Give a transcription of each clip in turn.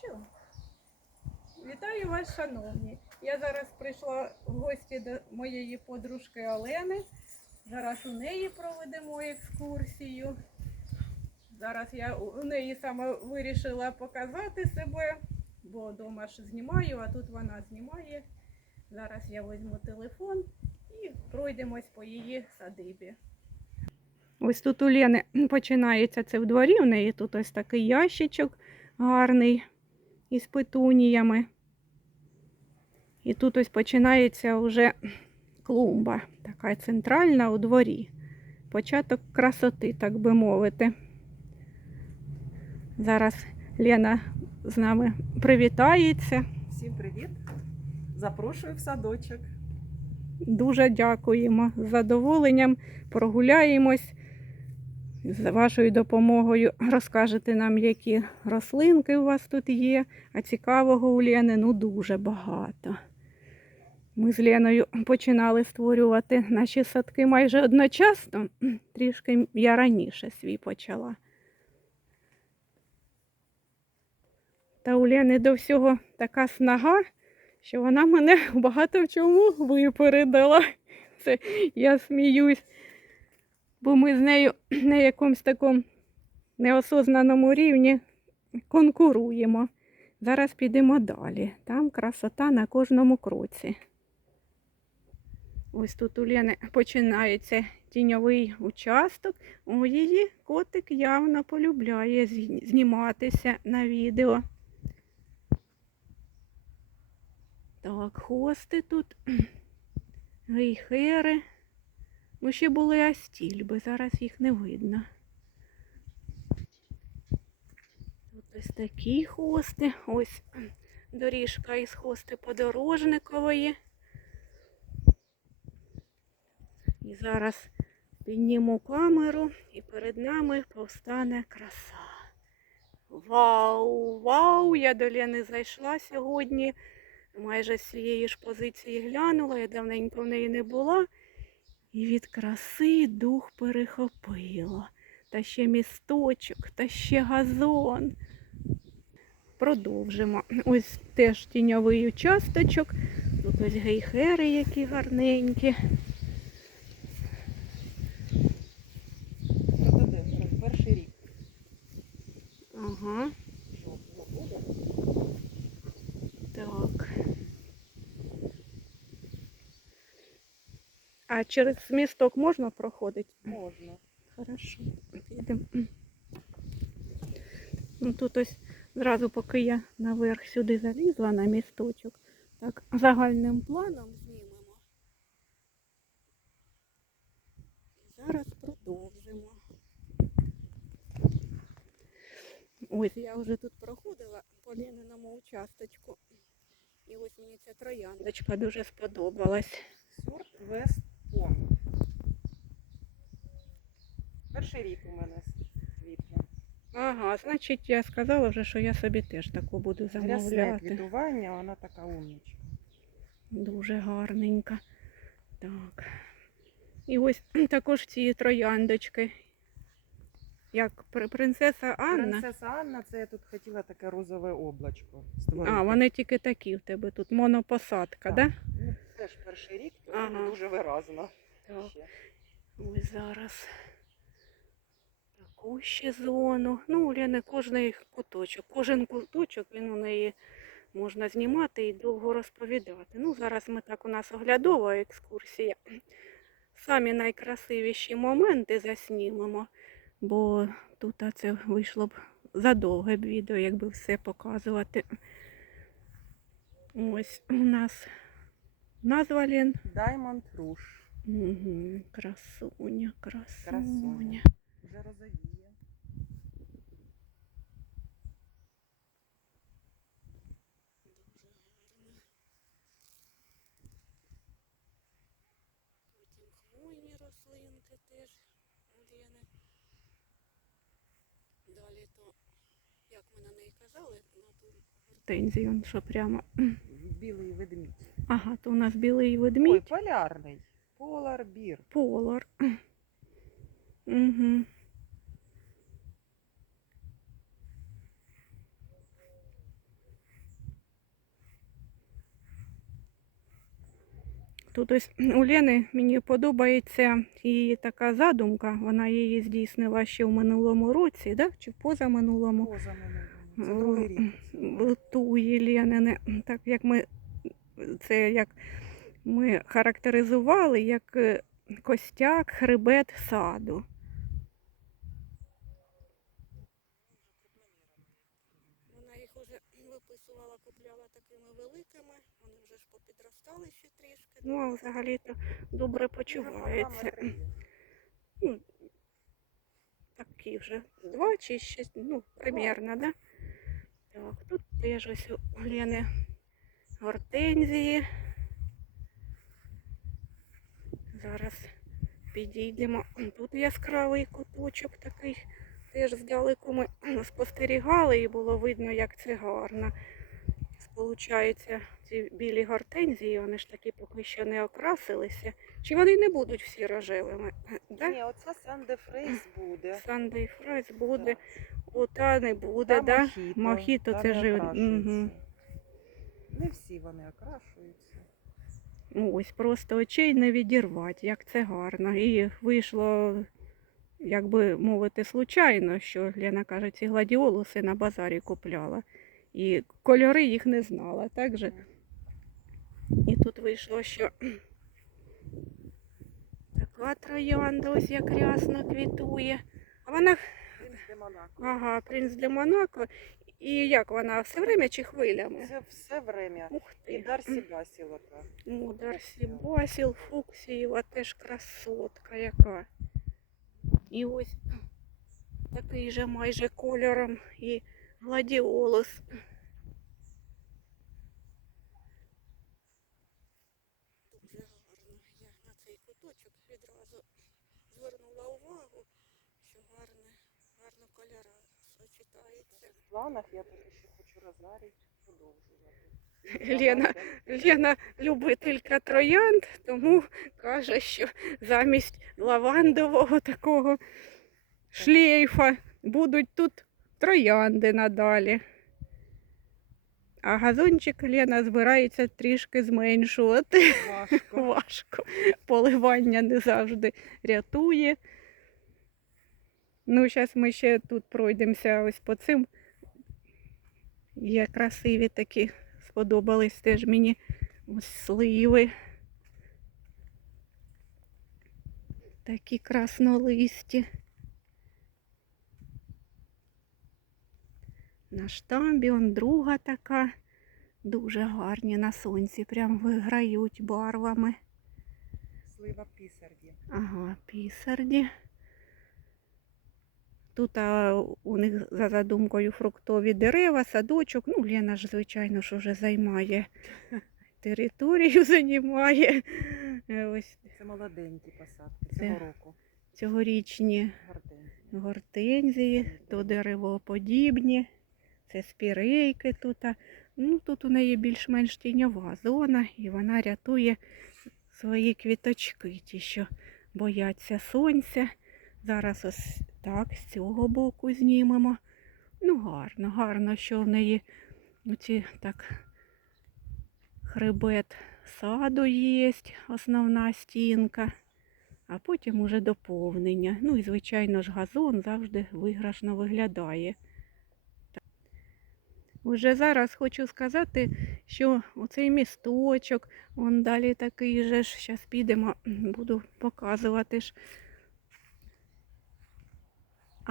Включила? Вітаю вас, шановні. Я зараз прийшла в гості до моєї подружки Олени. Зараз у неї проведемо екскурсію. Зараз я у неї саме вирішила показати себе, бо вдома ж знімаю, а тут вона знімає. Зараз я візьму телефон і пройдемось по її садибі. Ось тут у Лени починається це в дворі. У неї тут ось такий ящичок гарний із петуніями. І тут ось починається вже клумба, така центральна у дворі. Початок красоти, так би мовити. Зараз Лена з нами привітається. Всім привіт! Запрошую в садочок. Дуже дякуємо. З задоволенням прогуляємось. З вашою допомогою розкажете нам, які рослинки у вас тут є. А цікавого у Лени ну дуже багато. Ми з Леною починали створювати наші садки майже одночасно. Трішки я раніше свій почала. Та у Лени до всього така снага, що вона мене багато в чому випередила. Це я сміюсь, бо ми з нею на якомусь такому неосознаному рівні конкуруємо. Зараз підемо далі. Там красота на кожному кроці. Ось тут у Лени починається тіньовий участок. О, її котик явно полюбляє зніматися на відео. Так, хости тут, гейхери. Ну, ще були астільби, зараз їх не видно. Тут ось такі хости. Ось доріжка із хости подорожникової. І зараз підніму камеру і перед нами повстане краса. Вау, вау! Я до Лени зайшла сьогодні майже з цієї ж позиції глянула, я давненько в неї не була. І від краси дух перехопило. Та ще місточок, та ще газон. Продовжимо. Ось теж тіньовий участочок. Тут ось гейхери, які гарненькі. Рододендрон, перший рік. Ага, Жовтого буде. так. А через місток можна проходити? Можна. Хорошо, підемо. Ну, тут ось зразу, поки я наверх сюди залізла на місточок, так загальним планом знімемо. Зараз продовжимо. Ось я вже тут проходила по Лениному участочку. І ось мені ця трояндочка дуже сподобалась. Сорт Вест Пон. Перший рік у мене квітне. Ага, значить, я сказала вже, що я собі теж таку буду замовляти. квітування, вона така умнічка. Дуже гарненька. Так. І ось також ці трояндочки. Як при- принцеса Анна. Принцеса Анна, це я тут хотіла таке розове облачко створити. А, вони тільки такі в тебе тут монопосадка, так? Так. Ну, теж перший рік, то Ага. дуже виразно. Да? Ще. Ось зараз таку ще зону. Ну, у Лени кожний куточок. Кожен куточок він у неї можна знімати і довго розповідати. Ну, зараз ми так у нас оглядова екскурсія. Самі найкрасивіші моменти заснімемо, бо тут це вийшло б задовге б відео, якби все показувати. Ось у нас назва Лен. Diamond Rouge. Угу, красуня, красуня. Красуня. Вже розовіє. Потім хвойні рослинки теж у Лени. Далі то, як ми на неї казали, на ту гортензію, що прямо. Білий ведмідь. Ага, то у нас білий ведмідь. Ой, полярний. Полар бір. Полар. Угу. Тут ось у Лени мені подобається її така задумка, вона її здійснила ще в минулому році, да? чи позаминулому. Позаминулому. Це другий. Ту Єлене, так як ми це як ми характеризували як е, костяк, хребет саду. Вона їх вже виписувала, купляла такими великими, вони вже ж попідростали ще трішки. Ну, а взагалі-то добре почувається. Параметри. Такі вже два чи ще, ну, примерно, да? Так, тут теж ось у Лени гортензії. Зараз підійдемо. Тут яскравий куточок такий. Теж здалеку ми спостерігали і було видно, як це гарно. Получається, ці білі гортензії, вони ж такі поки що не окрасилися. Чи вони не будуть всі рожевими? Да? Ні, оця Санде Фрейс буде. Сандей фрайс буде, Так. ота не буде, Та да? мохіто, Мохіто це не жив. окрашується. Угу. Не всі вони окрашуються. Ну, Ось просто очей не відірвати, як це гарно. І вийшло, як би мовити, случайно, що Лена каже, ці гладіолуси на базарі купляла. І кольори їх не знала, так же? І тут вийшло, що така троянда ось як рясно квітує. А вона, Принц де Монако. ага, принц де Монако. І як вона, все время чи хвилями? Це все время. Ух І ти. Дарсі Басіл ота. Ну, Дарсі Басіл, Фуксієва теж красотка яка. І ось такий же майже кольором і гладіолус. Дуже гарно. Я на цей куточок відразу звернула увагу, що гарне, гарно кольора. В планах я поки ще хочу розарій продовжувати. Лена, Лена любителька троянд, тому каже, що замість лавандового такого шлейфа будуть тут троянди надалі. А газончик Лена збирається трішки зменшувати. Важко. Важко. Поливання не завжди рятує. Ну, зараз ми ще тут пройдемося ось по цим. Є красиві такі, сподобались теж мені ось сливи. Такі краснолисті. На штамбі он друга така. Дуже гарні на сонці, прям виграють барвами. Слива пісарді. Ага, пісарді. Тут а, у них за задумкою фруктові дерева, садочок. Ну, Лена ж, звичайно, що вже займає територію, займає. Е, Ось Це молоденькі посадки Це цього року. цьогорічні Гортензії. гортензії, то деревоподібні. Це спірейки тут. Ну, тут у неї більш-менш тіньова зона, і вона рятує свої квіточки, ті, що бояться сонця. Зараз ось так, з цього боку знімемо. Ну, гарно, гарно, що в неї оці так хребет саду є, основна стінка а потім уже доповнення. Ну і, звичайно ж, газон завжди виграшно виглядає. Уже зараз хочу сказати, що оцей місточок, он далі такий же ж, зараз підемо, буду показувати ж.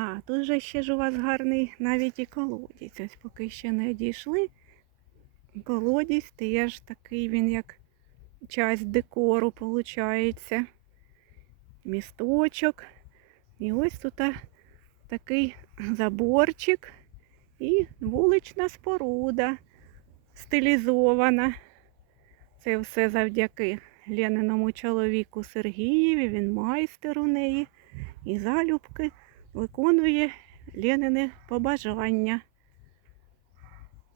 А, тут же ще ж у вас гарний навіть і колодязь. Ось поки ще не дійшли. Колодязь теж такий він, як часть декору, виходить місточок. І ось тут такий заборчик і вулична споруда стилізована. Це все завдяки Лениному чоловіку Сергієві, він майстер у неї. І залюбки виконує Ленини побажання.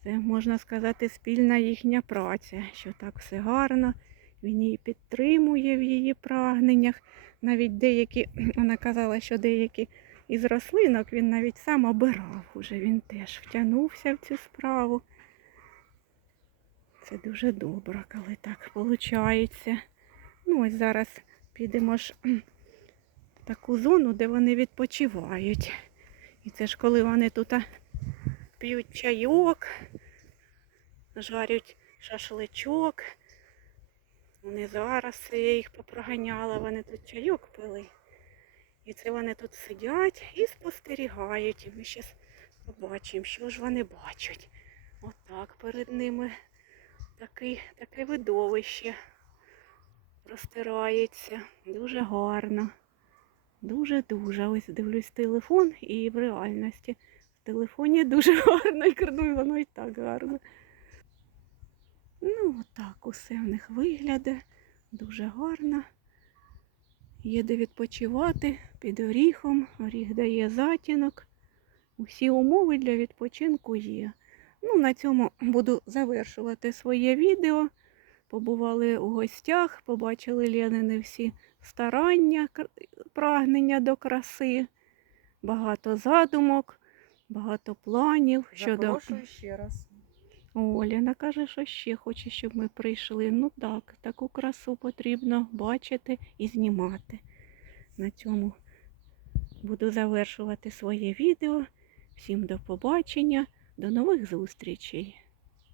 Це, можна сказати, спільна їхня праця, що так все гарно. Він її підтримує в її прагненнях. Навіть деякі, вона казала, що деякі із рослинок він навіть сам обирав уже. Він теж втягнувся в цю справу. Це дуже добре, коли так виходить. Ну, ось зараз підемо ж таку зону, де вони відпочивають. І це ж коли вони тут п'ють чайок, жарять шашличок. Вони зараз я їх попроганяла, вони тут чайок пили. І це вони тут сидять і спостерігають. І ми зараз побачимо, що ж вони бачать. Отак перед ними такий, таке видовище розтирається. Дуже гарно. Дуже-дуже. Ось дивлюсь телефон і в реальності. В телефоні дуже гарно, і ну, воно і так гарно. Ну, отак усе в них виглядає. Дуже гарно. Є де відпочивати під оріхом. Оріх дає затінок. Усі умови для відпочинку є. Ну, на цьому буду завершувати своє відео. Побували у гостях, побачили Ленини всі старання, прагнення до краси, багато задумок, багато планів щодо. Ще раз. О, каже, що ще хоче, щоб ми прийшли. Ну так, таку красу потрібно бачити і знімати. На цьому буду завершувати своє відео. Всім до побачення, до нових зустрічей.